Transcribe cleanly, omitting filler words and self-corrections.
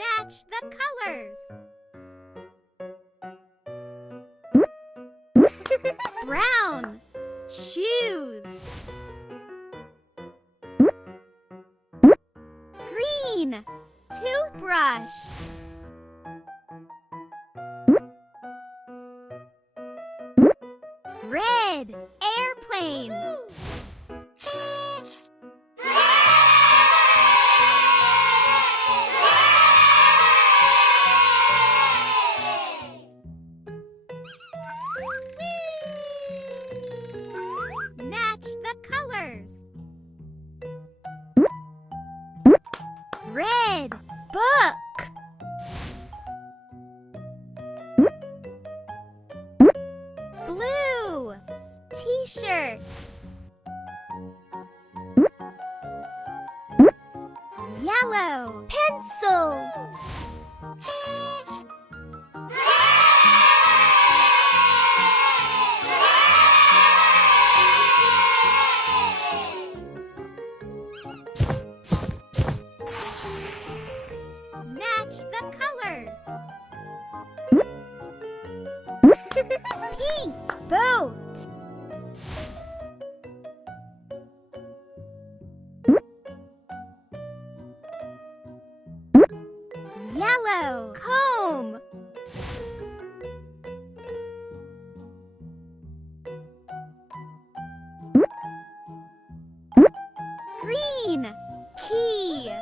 Match the colors. Brown shoes. Green toothbrush. Red airplane. Match the colors. Red book. Blue t-shirt. Yellow pencil. Match the colors. Pink boat. Yellow comb. Green key.